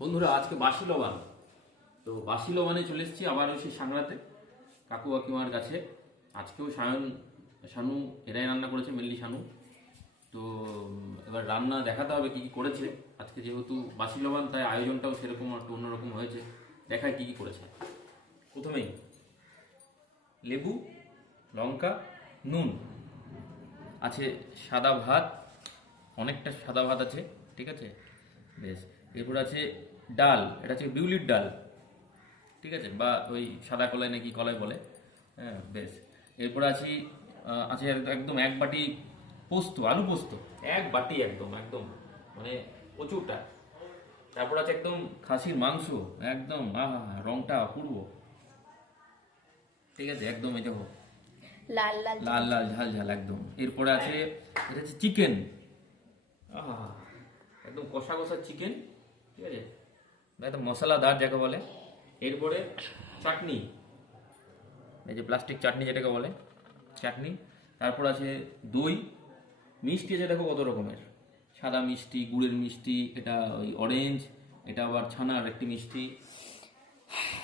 বন্ধুরা, আজকে বাসি লবান। তো বাসি লবানে চলে এসেছি আবার ওই সেই সাংরাতে কাকু কাকিমার কাছে। আজকেও শানু এরাই রান্না করেছে, মেনলি শানু। তো এবার রান্না দেখাতে হবে কি কি করেছে আজকে, যেহেতু বাসি লবান তাই আয়োজনটাও সেরকম একটু অন্যরকম হয়েছে। দেখায় কি কি করেছে। প্রথমেই লেবু, লঙ্কা, নুন আছে, সাদা ভাত, অনেকটা সাদা ভাত আছে, ঠিক আছে, বেশ। এরপর আছে ডাল, এটা হচ্ছে বিউলির ডাল, ঠিক আছে, বা ওই সাদা কলাই নাকি কলাই বলে, হ্যাঁ বেশ। এরপর আছে একদম এক বাটি পোস্ত, আলু পোস্ত, এক বাটি একদম একদম, মানে প্রচুরটা। তারপর আছে একদম খাসির মাংস, একদম আহা, রংটা অপূর্ব, ঠিক আছে, একদম এই দেখো লাল লাল লাল লাল ঝাল ঝাল একদম। এরপরে আছে, এটা হচ্ছে চিকেন, আহা, একদম কষা কষা চিকেন, ঠিক আছে, একদম মশলাদার যাকে বলে। এরপরে চাটনি, এই যে প্লাস্টিক চাটনি যেটাকে বলে, চাটনি। তারপর আছে দই, মিষ্টি আছে দেখো কত রকমের, সাদা মিষ্টি, গুড়ের মিষ্টি, এটা ওই অরেঞ্জ, এটা আবার ছানার একটি মিষ্টি,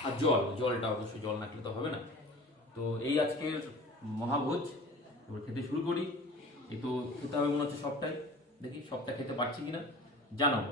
আর জলটা অবশ্যই, জল না খেলে তো হবে না। তো এই আজকের মহাভোজ, এবার খেতে শুরু করি। এই তো খেতে হবে মনে হচ্ছে সবটাই, দেখি সবটা খেতে পারছি কিনা জানাবো।